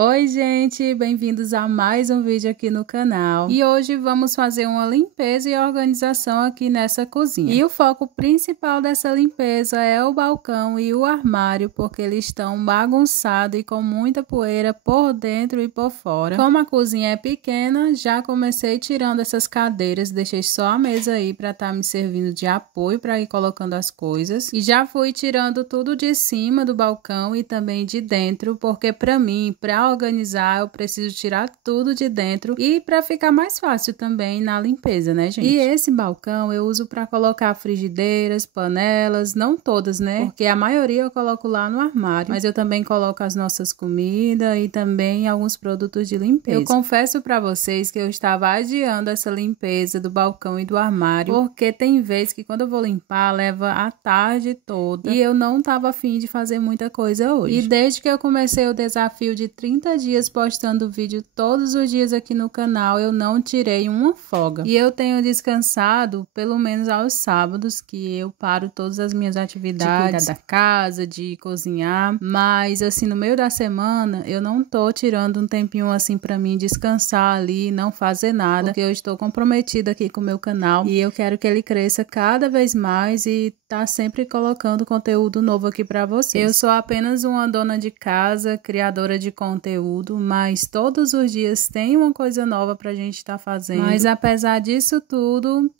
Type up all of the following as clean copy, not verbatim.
Oi gente, bem-vindos a mais um vídeo aqui no canal. E hoje vamos fazer uma limpeza e organização aqui nessa cozinha. E o foco principal dessa limpeza é o balcão e o armário, porque eles estão bagunçados e com muita poeira por dentro e por fora. Como a cozinha é pequena, já comecei tirando essas cadeiras, deixei só a mesa aí para estar me servindo de apoio para ir colocando as coisas. E já fui tirando tudo de cima do balcão e também de dentro, porque para mim, para organizar, eu preciso tirar tudo de dentro e para ficar mais fácil também na limpeza, né, gente? E esse balcão eu uso para colocar frigideiras, panelas, não todas, né? Porque a maioria eu coloco lá no armário, mas eu também coloco as nossas comidas e também alguns produtos de limpeza. Eu confesso para vocês que eu estava adiando essa limpeza do balcão e do armário, porque tem vezes que quando eu vou limpar, leva a tarde toda e eu não tava afim de fazer muita coisa hoje. E desde que eu comecei o desafio de 30 dias postando vídeo todos os dias aqui no canal, eu não tirei uma folga. E eu tenho descansado pelo menos aos sábados, que eu paro todas as minhas atividades, de cuidar da casa, de cozinhar, mas assim no meio da semana eu não tô tirando um tempinho assim para mim descansar ali, não fazer nada, porque eu estou comprometida aqui com o meu canal e eu quero que ele cresça cada vez mais e tá sempre colocando conteúdo novo aqui para vocês. Eu sou apenas uma dona de casa, criadora de conteúdo, mas todos os dias tem uma coisa nova pra gente estar fazendo. Mas apesar disso tudo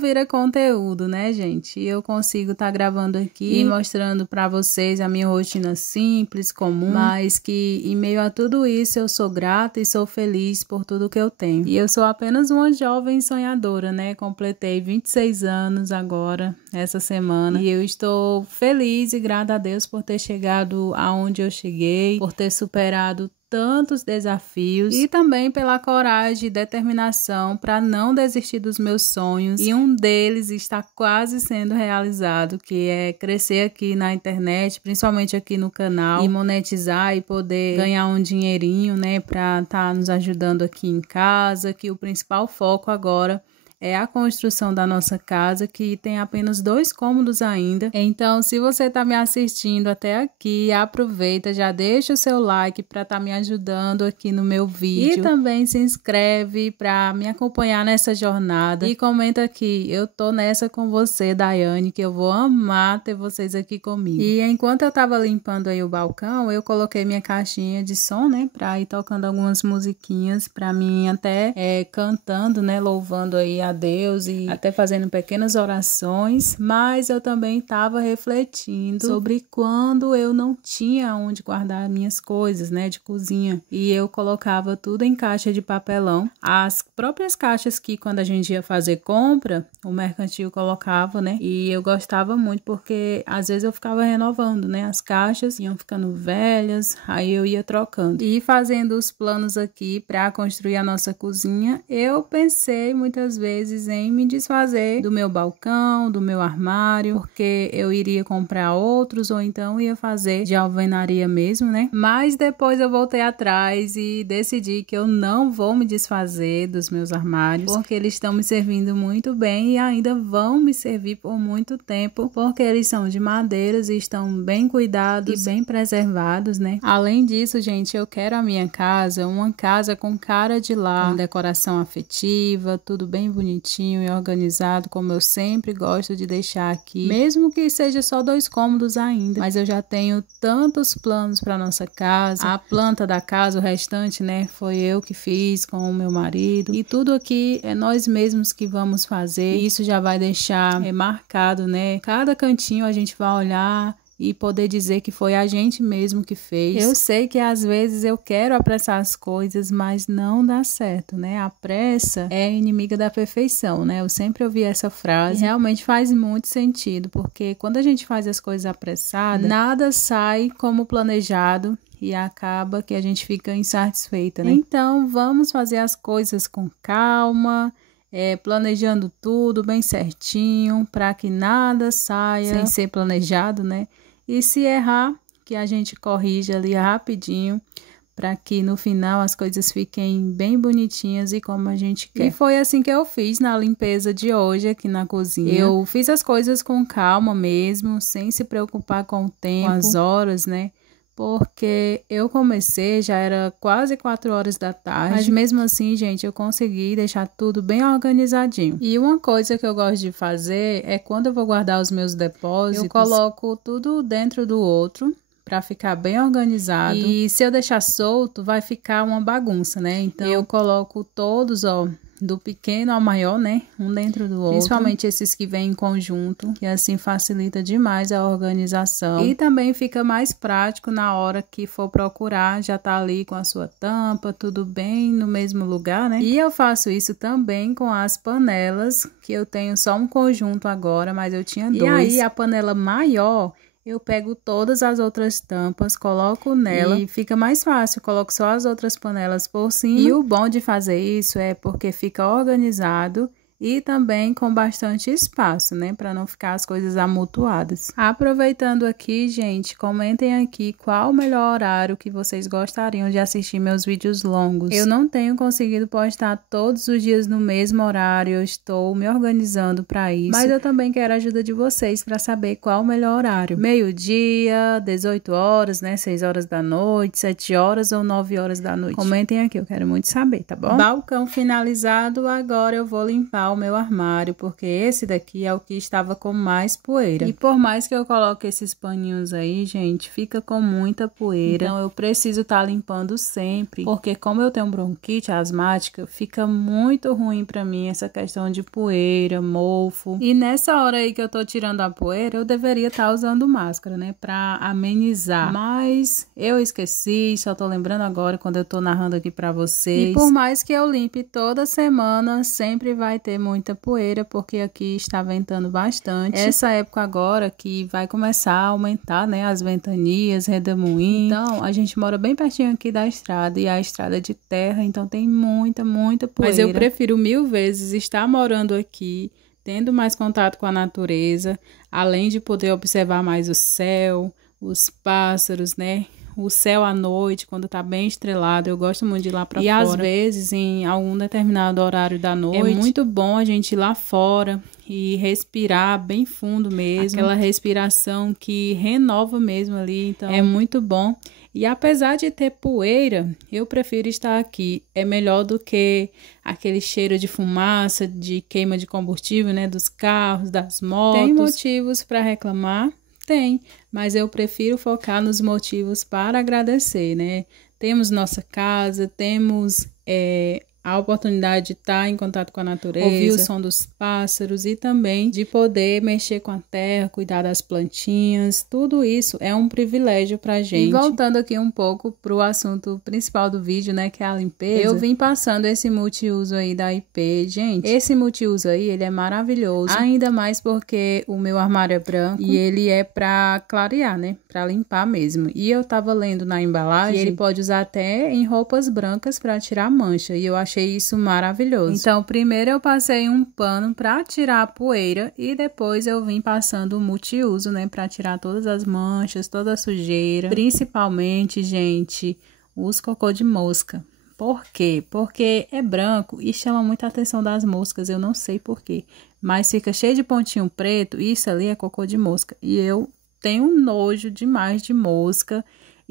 vira conteúdo, né, gente? E eu consigo estar gravando aqui e mostrando para vocês a minha rotina simples, comum, mas que em meio a tudo isso eu sou grata e sou feliz por tudo que eu tenho. E eu sou apenas uma jovem sonhadora, né? Completei 26 anos agora, essa semana, e eu estou feliz e grata a Deus por ter chegado aonde eu cheguei, por ter superado tantos desafios e também pela coragem e determinação para não desistir dos meus sonhos, e um deles está quase sendo realizado, que é crescer aqui na internet, principalmente aqui no canal, e monetizar e poder ganhar um dinheirinho, né, para estar nos ajudando aqui em casa, que o principal foco agora é a construção da nossa casa, que tem apenas 2 cômodos ainda. Então, se você está me assistindo até aqui, aproveita, já deixa o seu like para estar me ajudando aqui no meu vídeo. E também se inscreve para me acompanhar nessa jornada. E comenta aqui, eu tô nessa com você, Daiane, que eu vou amar ter vocês aqui comigo. E enquanto eu tava limpando aí o balcão, eu coloquei minha caixinha de som, né, para ir tocando algumas musiquinhas, para mim até cantando, né, louvando aí a Deus e até fazendo pequenas orações, mas eu também estava refletindo sobre quando eu não tinha onde guardar minhas coisas, né, de cozinha, e eu colocava tudo em caixa de papelão, as próprias caixas que quando a gente ia fazer compra, o mercantil colocava, né, e eu gostava muito porque às vezes eu ficava renovando, né, as caixas iam ficando velhas, aí eu ia trocando. E fazendo os planos aqui para construir a nossa cozinha, eu pensei muitas vezes em me desfazer do meu balcão, do meu armário, porque eu iria comprar outros ou então ia fazer de alvenaria mesmo, né? Mas depois eu voltei atrás e decidi que eu não vou me desfazer dos meus armários, porque eles estão me servindo muito bem e ainda vão me servir por muito tempo, porque eles são de madeiras e estão bem cuidados e bem preservados, né? Além disso, gente, eu quero a minha casa, uma casa com cara de lar, com decoração afetiva, tudo bem bonitinho e organizado, como eu sempre gosto de deixar aqui, mesmo que seja só 2 cômodos ainda, mas eu já tenho tantos planos para nossa casa. A planta da casa, o restante, né, foi eu que fiz com o meu marido, e tudo aqui é nós mesmos que vamos fazer, e isso já vai deixar marcado, né, cada cantinho a gente vai olhar e poder dizer que foi a gente mesmo que fez. Eu sei que às vezes eu quero apressar as coisas, mas não dá certo, né? A pressa é inimiga da perfeição, né? Eu sempre ouvi essa frase e realmente faz muito sentido, porque quando a gente faz as coisas apressadas, nada sai como planejado e acaba que a gente fica insatisfeita, né? Então, vamos fazer as coisas com calma, planejando tudo bem certinho, para que nada saia sem ser planejado, né? E se errar, que a gente corrija ali rapidinho, para que no final as coisas fiquem bem bonitinhas e como a gente quer. E foi assim que eu fiz na limpeza de hoje aqui na cozinha. Eu fiz as coisas com calma mesmo, sem se preocupar com o tempo, com as horas, né? porque eu comecei, já era quase 4 horas da tarde, mas mesmo assim, gente, eu consegui deixar tudo bem organizadinho. E uma coisa que eu gosto de fazer é quando eu vou guardar os meus depósitos, eu coloco tudo dentro do outro, para ficar bem organizado. E se eu deixar solto, vai ficar uma bagunça, né? Então eu coloco todos, ó, do pequeno ao maior, né? Um dentro do outro. Principalmente esses que vêm em conjunto, que assim facilita demais a organização. E também fica mais prático na hora que for procurar, já tá ali com a sua tampa, tudo bem no mesmo lugar, né? E eu faço isso também com as panelas, que eu tenho só um conjunto agora, mas eu tinha dois. E aí a panela maior, eu pego todas as outras tampas, coloco nela e fica mais fácil. Coloco só as outras panelas por cima. E o bom de fazer isso é porque fica organizado e também com bastante espaço, né? Para não ficar as coisas amontoadas. Aproveitando aqui, gente, comentem aqui qual o melhor horário que vocês gostariam de assistir meus vídeos longos. Eu não tenho conseguido postar todos os dias no mesmo horário, eu estou me organizando para isso. Mas eu também quero a ajuda de vocês para saber qual o melhor horário. Meio-dia, 18 horas, né? 6 horas da noite, 7 horas ou 9 horas da noite. Comentem aqui, eu quero muito saber, tá bom? Balcão finalizado, agora eu vou limpar o meu armário, porque esse daqui é o que estava com mais poeira. E por mais que eu coloque esses paninhos aí, gente, fica com muita poeira. Então eu preciso estar limpando sempre, porque como eu tenho bronquite asmática, fica muito ruim pra mim essa questão de poeira, mofo. E nessa hora aí que eu tô tirando a poeira, eu deveria estar usando máscara, né, pra amenizar. Mas eu esqueci, só tô lembrando agora quando eu tô narrando aqui pra vocês. E por mais que eu limpe toda semana, sempre vai ter muita poeira, porque aqui está ventando bastante. Essa época agora que vai começar a aumentar, né, as ventanias, redemoinho. Então, a gente mora bem pertinho aqui da estrada e a estrada é de terra, então tem muita poeira. Mas eu prefiro 1000 vezes estar morando aqui, tendo mais contato com a natureza, além de poder observar mais o céu, os pássaros, né? O céu à noite, quando tá bem estrelado, eu gosto muito de ir lá pra fora. E às vezes, em algum determinado horário da noite, é muito bom a gente ir lá fora e respirar bem fundo mesmo. Aquela respiração que renova mesmo ali, então é muito bom. E apesar de ter poeira, eu prefiro estar aqui. É melhor do que aquele cheiro de fumaça, de queima de combustível, né, dos carros, das motos. Tem motivos para reclamar? Tem, mas eu prefiro focar nos motivos para agradecer, né? Temos nossa casa, temos a oportunidade de estar em contato com a natureza, ouvir o som dos pássaros e também de poder mexer com a terra, cuidar das plantinhas. Tudo isso é um privilégio pra gente. E voltando aqui um pouco pro assunto principal do vídeo, né, que é a limpeza, eu vim passando esse multiuso aí da IP. Gente, esse multiuso aí, ele é maravilhoso, ainda mais porque o meu armário é branco e ele é pra clarear, né, pra limpar mesmo. E eu tava lendo na embalagem que ele pode usar até em roupas brancas pra tirar mancha, e eu achei isso maravilhoso. Então, primeiro eu passei um pano para tirar a poeira e depois eu vim passando o multiuso, né, para tirar todas as manchas, toda a sujeira, principalmente, gente, os cocô de mosca. Por quê? Porque é branco e chama muita atenção das moscas, eu não sei por quê, mas fica cheio de pontinho preto e isso ali é cocô de mosca. E eu tenho nojo demais de mosca.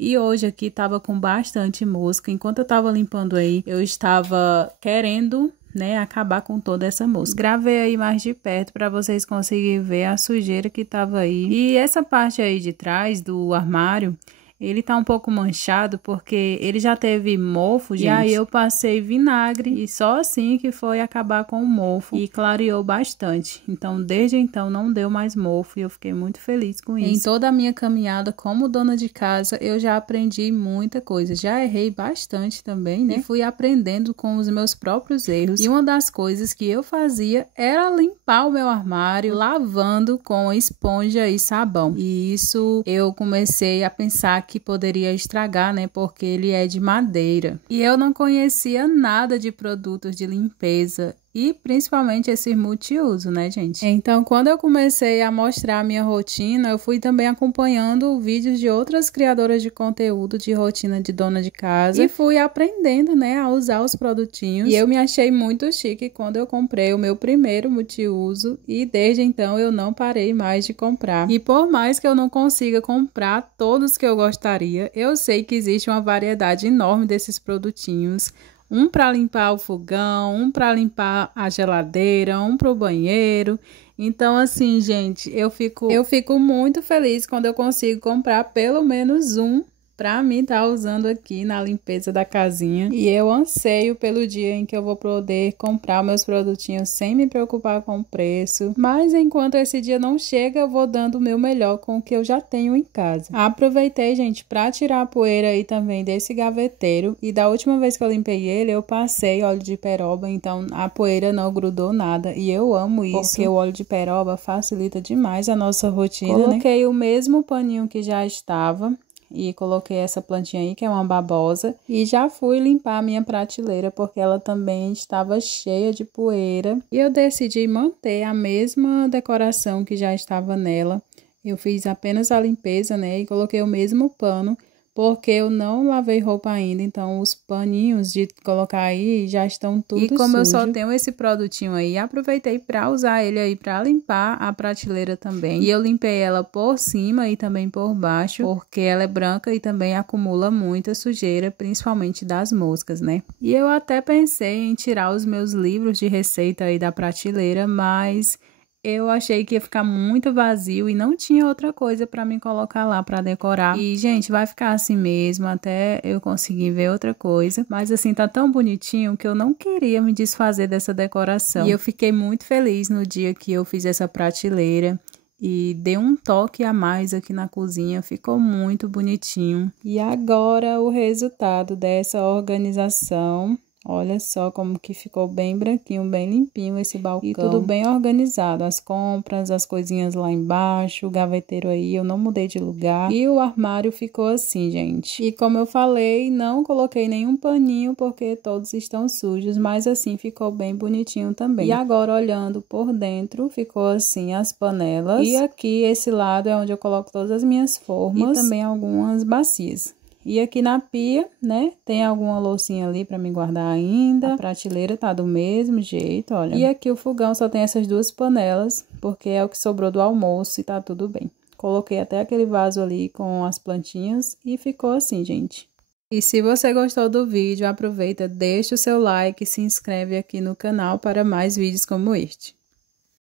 E hoje aqui tava com bastante mosca. Enquanto eu tava limpando aí, eu estava querendo, né, acabar com toda essa mosca. Gravei aí mais de perto para vocês conseguirem ver a sujeira que tava aí. E essa parte aí de trás do armário, ele tá um pouco manchado porque ele já teve mofo, gente. E aí eu passei vinagre e só assim que foi acabar com o mofo e clareou bastante. Então, desde então não deu mais mofo e eu fiquei muito feliz com isso. Em toda a minha caminhada como dona de casa, eu já aprendi muita coisa. Já errei bastante também, né? E fui aprendendo com os meus próprios erros. E uma das coisas que eu fazia era limpar o meu armário lavando com esponja e sabão. E isso eu comecei a pensar que poderia estragar, né, porque ele é de madeira. E eu não conhecia nada de produtos de limpeza. e principalmente esse multiuso, né, gente? Então, quando eu comecei a mostrar a minha rotina, eu fui também acompanhando vídeos de outras criadoras de conteúdo de rotina de dona de casa e fui aprendendo, né, a usar os produtinhos. E eu me achei muito chique quando eu comprei o meu primeiro multiuso e desde então eu não parei mais de comprar. E por mais que eu não consiga comprar todos que eu gostaria, eu sei que existe uma variedade enorme desses produtinhos. Um para limpar o fogão, um para limpar a geladeira, um para o banheiro. Então, assim, gente, eu fico muito feliz quando eu consigo comprar pelo menos um para mim estar usando aqui na limpeza da casinha. E eu anseio pelo dia em que eu vou poder comprar meus produtinhos sem me preocupar com o preço. Mas enquanto esse dia não chega, eu vou dando o meu melhor com o que eu já tenho em casa. Aproveitei, gente, para tirar a poeira aí também desse gaveteiro. E da última vez que eu limpei ele, eu passei óleo de peroba, então a poeira não grudou nada. E eu amo isso, porque o óleo de peroba facilita demais a nossa rotina, né? Coloquei o mesmo paninho que já estava e coloquei essa plantinha aí, que é uma babosa, e já fui limpar a minha prateleira, porque ela também estava cheia de poeira. E eu decidi manter a mesma decoração que já estava nela. Eu fiz apenas a limpeza, né, e coloquei o mesmo pano, porque eu não lavei roupa ainda, então os paninhos de colocar aí já estão tudo sujo. E como eu só tenho esse produtinho aí, aproveitei para usar ele aí para limpar a prateleira também. E eu limpei ela por cima e também por baixo, porque ela é branca e também acumula muita sujeira, principalmente das moscas, né? E eu até pensei em tirar os meus livros de receita aí da prateleira, mas eu achei que ia ficar muito vazio e não tinha outra coisa para me colocar lá para decorar. E, gente, vai ficar assim mesmo até eu conseguir ver outra coisa. Mas, assim, tá tão bonitinho que eu não queria me desfazer dessa decoração. E eu fiquei muito feliz no dia que eu fiz essa prateleira e dei um toque a mais aqui na cozinha. Ficou muito bonitinho. E agora o resultado dessa organização. Olha só como que ficou bem branquinho, bem limpinho esse balcão. E tudo bem organizado, as compras, as coisinhas lá embaixo, o gaveteiro aí, eu não mudei de lugar. E o armário ficou assim, gente. E como eu falei, não coloquei nenhum paninho porque todos estão sujos, mas assim ficou bem bonitinho também. E agora olhando por dentro, ficou assim as panelas. E aqui esse lado é onde eu coloco todas as minhas formas e também algumas bacias. E aqui na pia, né, tem alguma loucinha ali para me guardar ainda. A prateleira tá do mesmo jeito, olha. E aqui o fogão só tem essas duas panelas, porque é o que sobrou do almoço e tá tudo bem. Coloquei até aquele vaso ali com as plantinhas e ficou assim, gente. E se você gostou do vídeo, aproveita, deixa o seu like e se inscreve aqui no canal para mais vídeos como este.